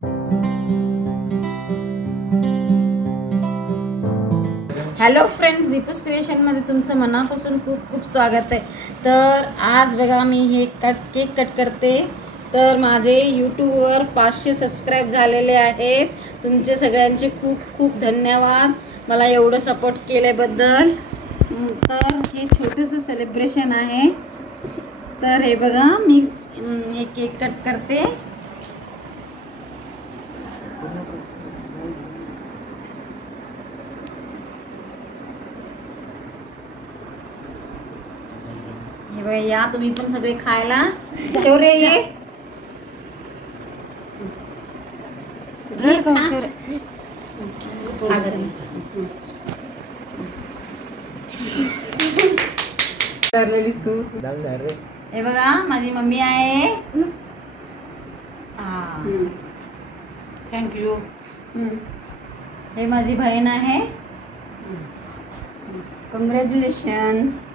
Hello friends, दीपूस क्रिएशनमध्ये तुमचं मनापासून खूप खूप स्वागत आहे। तर आज बघा मी हे केक कट करते। तर माझे यूट्यूबवर 500 सबस्क्राईब झालेले आहेत। तुमचे सगळ्यांचे खूप खूप धन्यवाद मला एवढं सपोर्ट केल्याबद्दल। तर हे छोटंसं सेलिब्रेशन आहे। तर हे बघा मी हे केक कट करते। हे बघा, या तुम्ही पण सगळे खायला। शौर्य ये घर का शौर्य हे बघा माझी मम्मी आहे। थँक्यू। हे माझी बहीण आहे। कॉंग्रॅच्युलेशन्स।